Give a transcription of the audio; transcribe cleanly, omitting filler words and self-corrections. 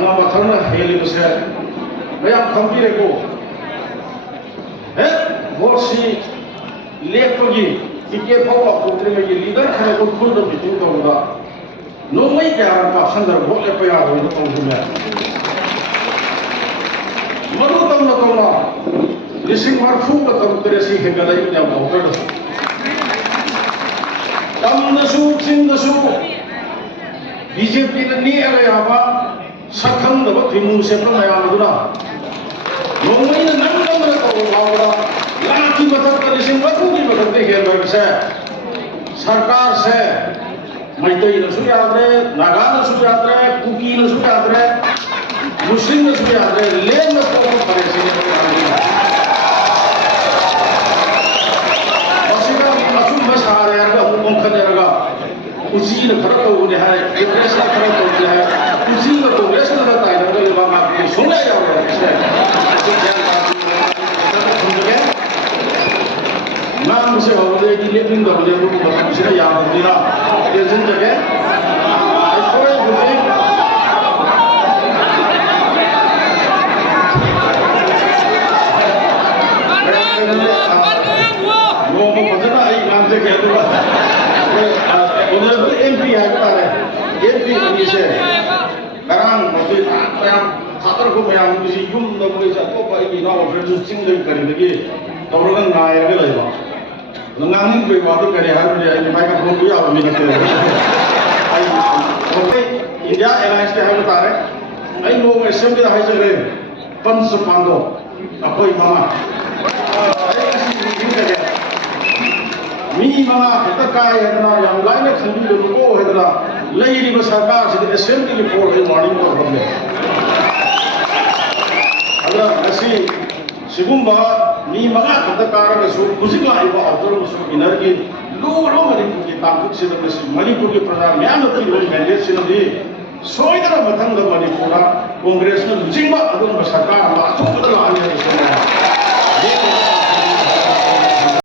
ngama thangna heli bse mayam khampire ko vosi lepagi ike phawa putri me leader khare ko khul do bitu ko da no mai kya ka sandar bol le paya ho to ko me madu tam na ko na lising marfu ka tam tere si hegala ina ba ko do tam na su chin na su BJP na ni ala ya ba sakham da ba thimu se pro maya madura no mai na nang nang na ko ba लाठी मथक पर लिसिंग वफू की मथक दे खेल भाई से सरकार से मैतई नसु याद रहे नागा नसु याद रहे कुकी नसु याद रहे मुस्लिम नसु याद रहे ले मत को परेशानी में वसीला असुम बस आ रहा है हम पंखा दे रहा उसी ने खड़ा हो गया है कांग्रेस ने खड़ा हो गया है उसी ने कांग्रेस ने बताया तो ये बात आपको सुना जा रहा है नाम से होले की लेकिन होले को बताऊं से याद होना ये जिंदगी कोई बुझे वो मजना आई नाम से कह दूंगा उधर एमपी है बता रहे एमपी बनी से करांग मतलब मैं खातर को मैं किसी यूं न कोई सा को पाएगी ना और फिर जो चिंगल करेंगे तो लोग ना आएगा लेगा नंगानी कोई बात करे हर मुझे आई माइक फोन किया अब मैंने किया आई ओके इंडिया एयरलाइंस के है बता रहे आई लोग असेंबली हाई चले पंच पांडो अकोई मामा आई किसी मीटिंग के मी मामा कितना काय है ना या लाइन में खंडी लोगों को है ना लेयरी में सरकार से असेंबली की फोर्स है वार्निंग कर रहे हैं अगर ऐसी सिगुम्बा मी मगा खत कारगसु खुजिक लाइबा अवतरमसु इनरगी लोरो मणिपुर की ताकुत से मणिपुर के प्रजा म्याम की रोज मैंडेट से नदी सोइदर मथंग मणिपुर कांग्रेस ने लुचिंबा अदुम सरकार लाथो बदल आने